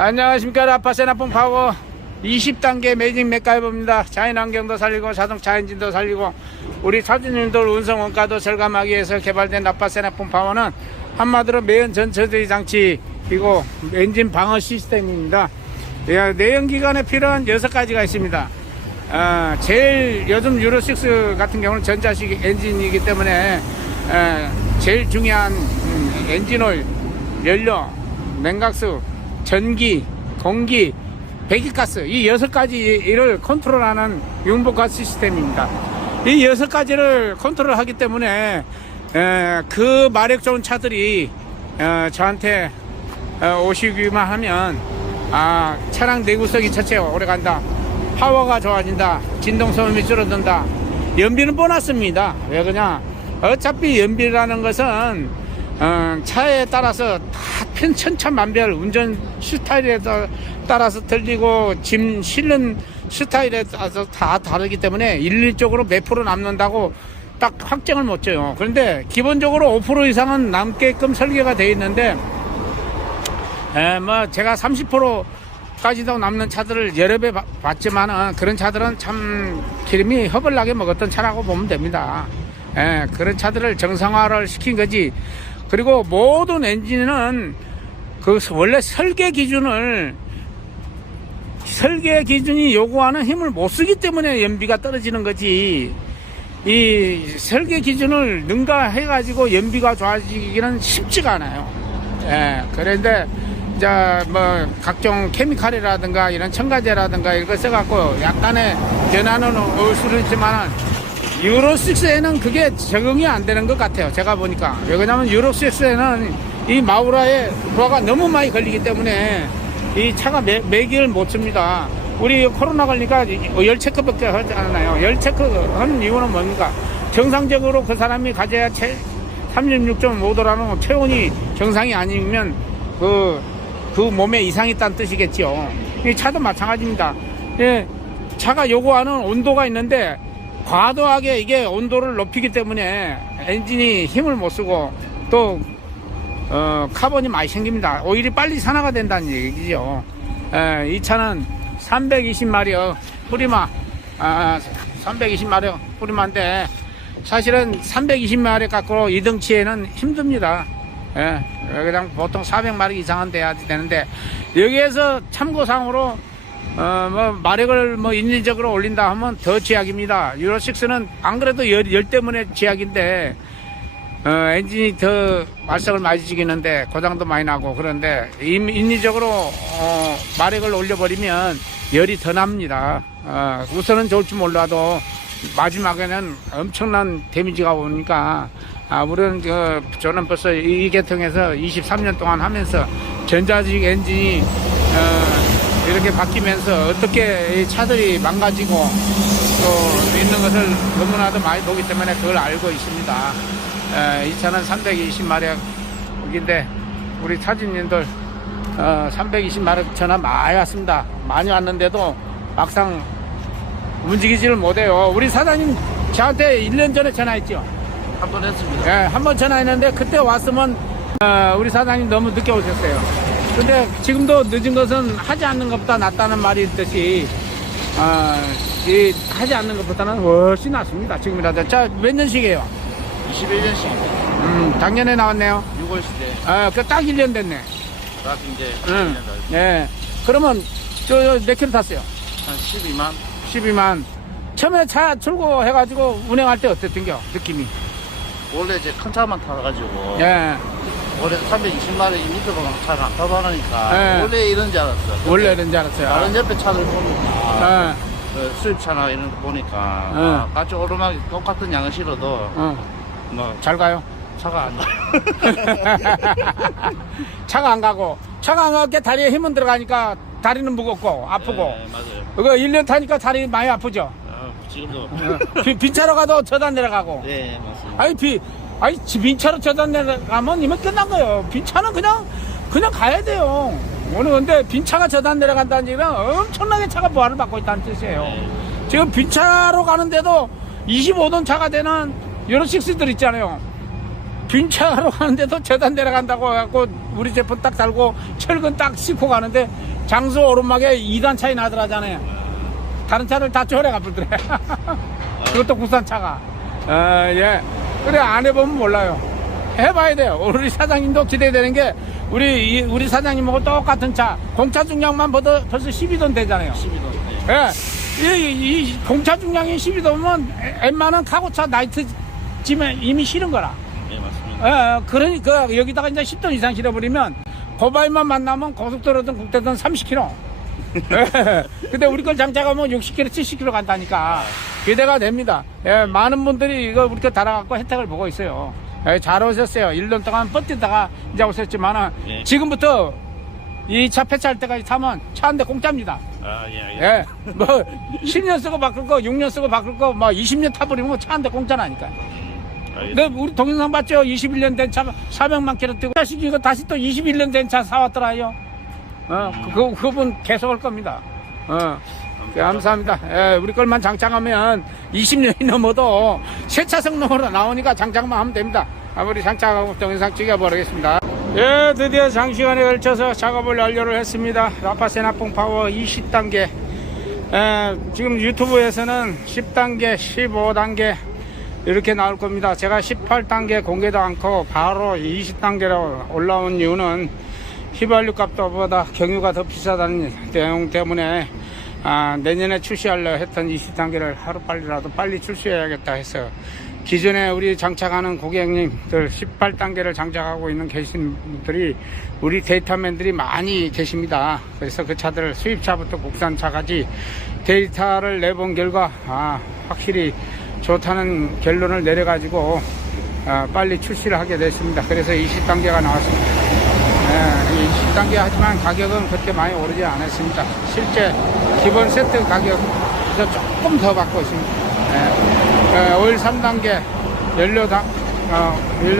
안녕하십니까. 라파세나폰 파워 20단계 매직 맥가이버입니다. 자연환경도 살리고 자동차 엔진도 살리고 우리 차주님들 운송 원가도 절감하기 위해서 개발된 라파세나폰 파워는 한마디로 매연 전처리 장치이고 엔진 방어 시스템입니다. 내연기관에 필요한 6가지가 있습니다. 제일 요즘 유로6 같은 경우는 전자식 엔진이기 때문에 제일 중요한 엔진오일, 연료, 냉각수, 전기, 공기, 배기가스 이 6가지를 컨트롤하는 융복화 시스템입니다. 이 6가지를 컨트롤하기 때문에 그 마력 좋은 차들이 저한테 오시기만 하면 차량 내구성이 첫째 오래간다, 파워가 좋아진다, 진동소음이 줄어든다. 연비는 보너스입니다. 왜 그러냐, 어차피 연비라는 것은 차에 따라서 다 천차만별 운전 스타일에 따라서 틀리고 짐 실는 스타일에 따라서 다 다르기 때문에 일률적으로 몇 프로 남는다고 딱 확정을 못 줘요. 그런데 기본적으로 5% 이상은 남게끔 설계가 되어 있는데 뭐 제가 30%까지도 남는 차들을 여러 배 봤지만은 그런 차들은 참 기름이 허벌나게 먹었던 차라고 보면 됩니다. 그런 차들을 정상화를 시킨 거지. 그리고 모든 엔진은 그 원래 설계 기준이 요구하는 힘을 못 쓰기 때문에 연비가 떨어지는 거지. 이 설계 기준을 능가해 가지고 연비가 좋아지기는 쉽지가 않아요. 그런데 이제 뭐 각종 케미칼이라든가 이런 첨가제라든가 이런 거 써갖고 약간의 변화는 올 수는 있지만 유로6에는 그게 적응이 안 되는 것 같아요. 제가 보니까. 왜 그러냐면 유로6에는 이 마우라의 부하가 너무 많이 걸리기 때문에 이 차가 매기를 못 씁니다. 우리 코로나 걸리니까 열 체크밖에 하지 않아요. 열 체크 하는 이유는 뭡니까? 정상적으로 그 사람이 가져야 36.5도라는 체온이 정상이 아니면 그 몸에 이상이 있다는 뜻이겠죠. 이 차도 마찬가지입니다. 차가 요구하는 온도가 있는데 과도하게 이게 온도를 높이기 때문에 엔진이 힘을 못 쓰고 또 카본이 많이 생깁니다. 오일이 빨리 산화가 된다는 얘기죠. 이 차는 320마력 프리마 320마력 프리마인데 사실은 320마력 갖고 2등치에는 힘듭니다. 그냥 보통 400마력 이상은 돼야 되는데 여기에서 참고상으로 뭐 마력을 뭐 인위적으로 올린다 하면 더 제약입니다. 유로6는 안 그래도 열 때문에 제약인데 엔진이 더 말썽을 많이 지기는데 고장도 많이 나고 그런데 인위적으로 마력을 올려버리면 열이 더 납니다. 우선은 좋을지 몰라도 마지막에는 엄청난 데미지가 오니까 우리는 저는 벌써 이 계통에서 23년 동안 하면서 전자식 엔진이 이렇게 바뀌면서 어떻게 이 차들이 망가지고 또 있는 것을 너무나도 많이 보기 때문에 그걸 알고 있습니다. 이 차는 320마력인데 우리 차주님들 320마력 전화 많이 왔습니다. 많이 왔는데도 막상 움직이지를 못해요. 우리 사장님 저한테 1년 전에 전화했죠. 한 번 했습니다. 한 번 전화했는데 그때 왔으면 우리 사장님 너무 늦게 오셨어요. 근데 지금도 늦은 것은 하지 않는 것보다 낫다는 말이 있듯이 하지 않는 것보다는 훨씬 낫습니다. 지금이라도. 자, 몇 년씩이에요? 21년씩. 작년에 나왔네요. 6월 시대. 그 딱 1년 됐네. 딱 이제. 네. 그러면 몇 킬로 탔어요? 한 12만. 12만. 처음에 차 출고해가지고 운행할 때 어땠던겨? 느낌이? 원래 이제 큰 차만 타가지고. 예. 원래 320마력 미터보다 차를 안 타봐하니까. 네. 원래 이런 줄 알았어. 원래 이런 줄 알았어요. 다른 옆에 차들 보니까. 예. 수입차나 이런 거 보니까. 같이 오르막이 똑같은 양을 실어도. 뭐. 잘 가요? 차가 안 나. 차가 안 가고 다리에 힘은 들어가니까 다리는 무겁고 아프고. 네, 맞아요. 그거 1년 타니까 다리 많이 아프죠? 지금도. 빈차로 가도 저단 내려가고. 네, 맞습니다. 빈차로 저단 내려가면 이만 끝난 거예요. 빈차는 그냥 가야 돼요. 오늘 근데 빈차가 저단 내려간다는 얘기는 엄청나게 차가 부하를 받고 있다는 뜻이에요. 네. 지금 빈차로 가는데도 25돈 차가 되는 유로6들 있잖아요. 빈차로 가는데도 저단 내려간다고 해갖고 우리 제품 딱 달고 철근 딱 싣고 가는데 장수 오르막에 2단 차이 나더라잖아요. 다른 차들 다 쪼래 가버리더래. 그것도 국산차가. 예. 그래, 안 해보면 몰라요. 해봐야 돼요. 우리 사장님도 기대되는 게 우리 사장님하고 똑같은 차 공차 중량만 벌써 12돈 되잖아요. 12돈. 예. 이 공차 중량이 12도면 웬만한 카고차 나이트 지면 이미 실은 거라. 네, 맞습니다. 예, 그러니까 여기다가 이제 10톤 이상 실어버리면 고바이만 만나면 고속도로든 국대든 30km. 예, 근데 우리 걸 장착하면 60km, 70km 간다니까 기대가 됩니다. 예, 많은 분들이 이거 우리 거 달아갖고 혜택을 보고 있어요. 예, 잘 오셨어요. 1년 동안 버티다가 이제 오셨지만은 네. 지금부터 이 차 폐차할 때까지 타면 차 한 대 공짜입니다. 아, 예, 예, 뭐 10년 쓰고 바꿀 거, 6년 쓰고 바꿀 거, 뭐 20년 타버리면 차 한 대 공짜라니까. 근데 우리 동영상 봤죠? 21년 된 차 400만 킬로 뛰고 자식 이거 다시 또 21년 된 차 사왔더라요. 그분 계속 할 겁니다. 감사합니다. 예, 우리 걸만 장착하면 20년이 넘어도 새 차 성능으로 나오니까 장착만 하면 됩니다. 우리 장착하고 동영상 찍어버리겠습니다. 예, 드디어 장시간에 걸쳐서 작업을 완료를 했습니다. 라파세나풍 파워 20단계. 지금 유튜브에서는 10단계, 15단계 이렇게 나올 겁니다. 제가 18단계 공개도 않고 바로 20단계로 올라온 이유는 휘발유 값보다 경유가 더 비싸다는 내용 때문에 내년에 출시하려 했던 20단계를 하루빨리라도 빨리 출시해야겠다 해서 기존에 우리 장착하는 고객님들 18단계를 장착하고 있는 계신 분들이 우리 데이터맨들이 많이 계십니다. 그래서 그 차들 수입차부터 국산차까지 데이터를 내본 결과 확실히 좋다는 결론을 내려가지고 빨리 출시를 하게 됐습니다. 그래서 20단계가 나왔습니다. 20단계 하지만 가격은 그렇게 많이 오르지 않았습니다. 실제 기본 세트 가격에서 조금 더 받고 있습니다. 오일 3단계 연료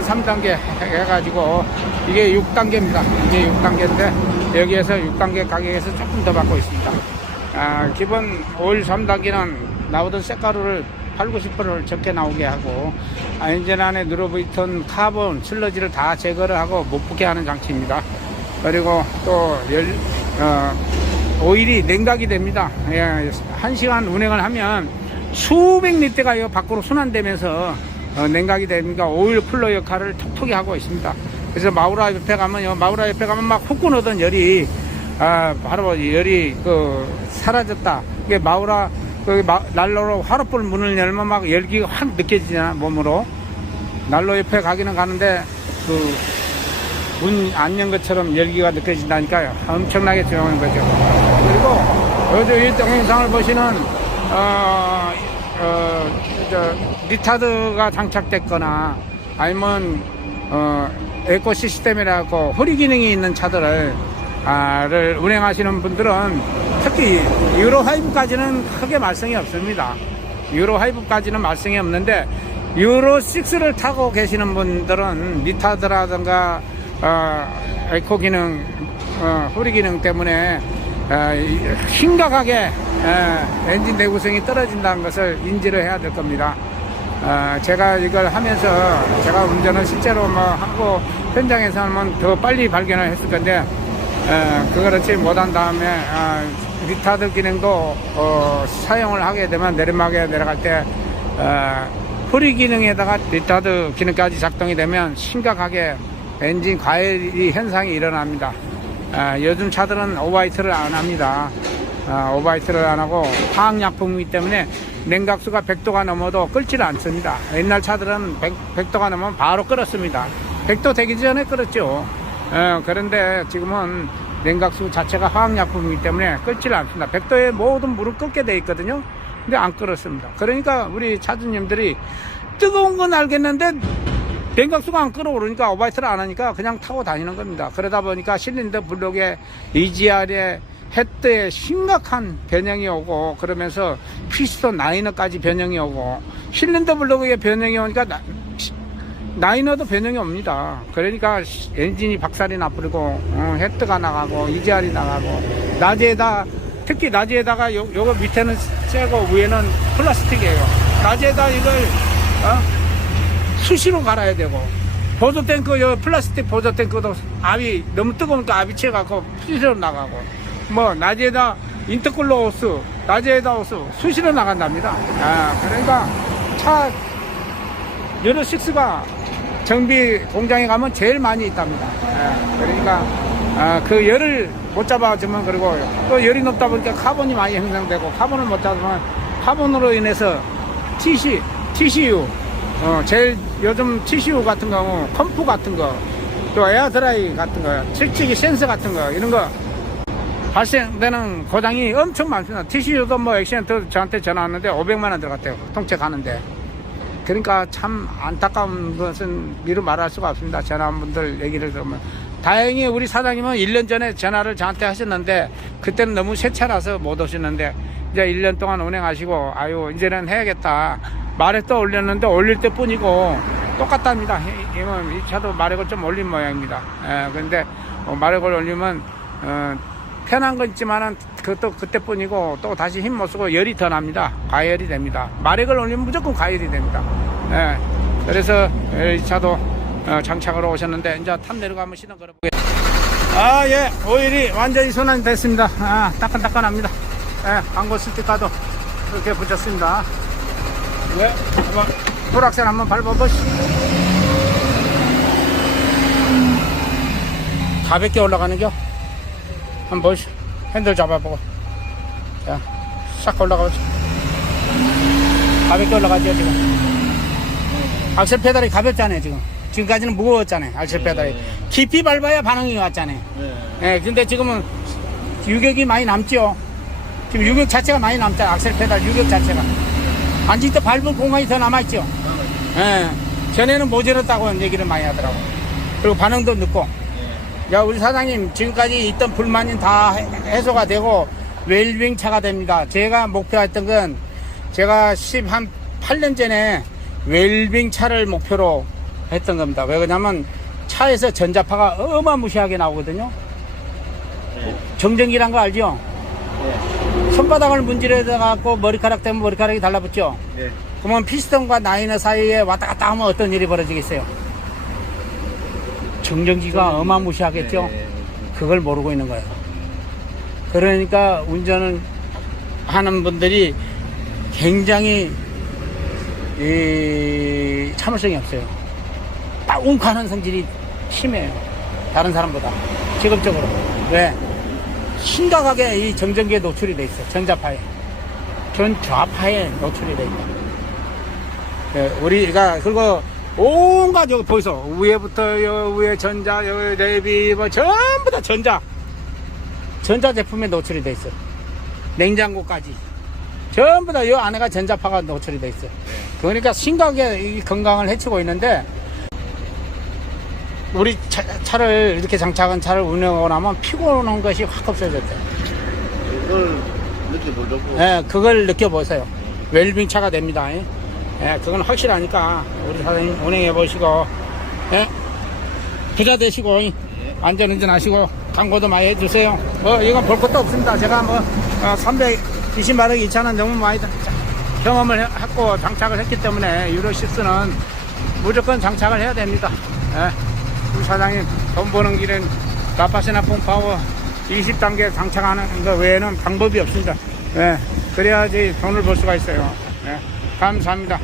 3단계 해가지고 이게 6단계입니다. 이게 6단계인데 여기에서 6단계 가격에서 조금 더 받고 있습니다. 기본 오일 3단계는 나오던 쇳가루를 80~90%를 적게 나오게 하고 엔진 안에 늘어붙은 카본, 슬러지를 다 제거를 하고 못 붙게 하는 장치입니다. 그리고 또 오일이 냉각이 됩니다. 1시간 운행을 하면 수백 리터가 밖으로 순환되면서 냉각이 되니까 오일 쿨러 역할을 톡톡히 하고 있습니다. 그래서 마우라 옆에 가면 막 후끈 오던 열이 바로 열이 사라졌다. 이게 마우라 난로로 화롯불 문을 열면 막 열기가 확 느껴지잖아, 몸으로. 난로 옆에 가기는 가는데 문 안 연 것처럼 열기가 느껴진다니까요. 엄청나게 좋은 거죠. 그리고 요즘 이 동영상을 보시는 리타드가 장착됐거나 아니면 에코 시스템이라고 허리 기능이 있는 차들을 운행하시는 분들은 특히 유로 5까지는 크게 말썽이 없습니다. 유로 5까지는 말썽이 없는데 유로 6를 타고 계시는 분들은 리타드라든가 에코 기능, 허리 기능 때문에 심각하게 엔진 내구성이 떨어진다는 것을 인지를 해야 될 겁니다. 제가 이걸 하면서 제가 운전을 실제로 하고 현장에서는 더 빨리 발견을 했을 건데 그렇지 못한 다음에 리타드 기능도 사용을 하게 되면 내리막에 내려갈 때 허리 기능에다가 리타드 기능까지 작동이 되면 심각하게 엔진 과열이 현상이 일어납니다. 요즘 차들은 오버히트를 안 합니다. 오버히트를 안 하고 화학약품이기 때문에 냉각수가 100도가 넘어도 끓지를 않습니다. 옛날 차들은 100도가 넘으면 바로 끓었습니다. 100도 되기 전에 끓었죠. 그런데 지금은 냉각수 자체가 화학약품이기 때문에 끓지를 않습니다. 100도에 모든 물을 끓게 돼 있거든요. 근데 안 끓었습니다. 그러니까 우리 차주님들이 뜨거운 건 알겠는데 냉각수가 안 끓어오르니까 오버히트를 안 하니까 그냥 타고 다니는 겁니다. 그러다 보니까 실린더 블록에 EGR에 헤드에 심각한 변형이 오고 그러면서 피스톤 라이너까지 변형이 오고 실린더 블록에 변형이 오니까 라이너도 변형이 옵니다. 그러니까 엔진이 박살이 나버리고 헤드가 나가고 EGR이 나가고 특히 낮에다가 요거 밑에는 쇠고 위에는 플라스틱이에요. 낮에다 이걸 수시로 갈아야 되고 보조 탱크, 요 플라스틱 보조 탱크도 압이 너무 뜨거우니까 압이 채갖고 수시로 나가고, 뭐, 낮에다 인터쿨러 호스, 낮에다 호스 수시로 나간답니다. 아, 그러니까 차, 유로 6가 정비 공장에 가면 제일 많이 있답니다. 아, 그러니까, 그 열을 못 잡아주면, 그리고 또 열이 높다 보니까 카본이 많이 형성되고, 카본을 못 잡으면 카본으로 인해서 TCU, 제일 요즘 TCU 같은 경우, 컴프 같은 거, 또 에어드라이 같은 거, 측정기 센서 같은 거, 이런 거 발생되는 고장이 엄청 많습니다. TCU도 뭐 액시던트 저한테 전화 왔는데 500만원 들어갔대요. 통째 가는데. 그러니까 참 안타까운 것은 미루 말할 수가 없습니다. 전화한 분들 얘기를 들으면. 다행히 우리 사장님은 1년 전에 전화를 저한테 하셨는데, 그때는 너무 새 차라서 못 오시는데, 이제 1년 동안 운행하시고, 아유, 이제는 해야겠다. 마력 또 올렸는데 올릴 때 뿐이고, 똑같답니다. 이 차도 마력을 좀 올린 모양입니다. 근데 마력을 올리면, 편한 건 있지만은, 그것도 그때뿐이고, 또 다시 힘 못 쓰고 열이 더 납니다. 가열이 됩니다. 마력을 올리면 무조건 가열이 됩니다. 그래서 이 차도 장착으로 오셨는데, 이제 탑 내려가면 시동 걸어보겠습니다. 아, 예, 오일이 완전히 순환이 됐습니다. 따끈따끈합니다. 광고 스티커도 이렇게 붙였습니다. 예, 한번 불악셀 한번 밟아보시죠. 가볍게 올라가는겨? 한번 보시죠. 핸들 잡아보고. 자, 싹 올라가보시죠. 가볍게 올라가죠, 지금. 악셀 페달이 가볍잖아요, 지금. 지금까지는 무거웠잖아요, 악셀 페달이. 깊이 밟아야 반응이 왔잖아요. 근데 지금은 유격이 많이 남죠. 지금 유격 자체가 많이 남잖아요, 악셀 페달 유격 자체가. 앉을 때 밟은 공간이 더 남아있죠. 전에는 모자랐다고 얘기를 많이 하더라고요. 그리고 반응도 늦고. 야, 우리 사장님, 지금까지 있던 불만이 다 해소가 되고 웰빙 차가 됩니다. 제가 목표했던 건, 제가 8년 전에 웰빙 차를 목표로 했던 겁니다. 왜 그러냐면 차에서 전자파가 어마무시하게 나오거든요. 정전기란 거 알죠? 손바닥을 문질러 갖고 머리카락 때문에 머리카락이 달라붙죠. 그러면 피스톤과 라이너 사이에 왔다 갔다 하면 어떤 일이 벌어지겠어요? 정전기가 어마무시하겠죠. 그걸 모르고 있는 거예요. 그러니까 운전을 하는 분들이 굉장히 참을성이 없어요. 딱 웅크하는 성질이 심해요. 다른 사람보다. 직업적으로. 왜? 심각하게 이 정전기에 노출이 돼 있어. 전자파에. 전좌파에 노출이 돼 있다. 우리가, 그리고 온갖 여기 보이소. 위에부터 요 위에 전자, 요 레비, 뭐 전부 다 전자 제품에 노출이 돼 있어. 냉장고까지. 전부 다 요 안에가 전자파가 노출이 돼 있어. 그러니까 심각하게 이 건강을 해치고 있는데, 우리 차를 이렇게 장착한 차를 운영하고 나면 피곤한 것이 확 없어졌대. 그걸 느껴보려고. 그걸 느껴보세요. 웰빙 차가 됩니다. 그건 확실하니까 우리 사장님 운행해 보시고, 부자 되시고, 안전운전 하시고, 광고도 많이 해주세요. 이건 볼 것도 없습니다. 제가 320마력 이 차는 너무 많이 경험을 했고 장착을 했기 때문에 유로6는 무조건 장착을 해야 됩니다. 우리 사장님 돈 버는 길은 라파시나 폼파워 20단계 장착하는 거 외에는 방법이 없습니다. 그래야지 돈을 벌 수가 있어요. 감사합니다.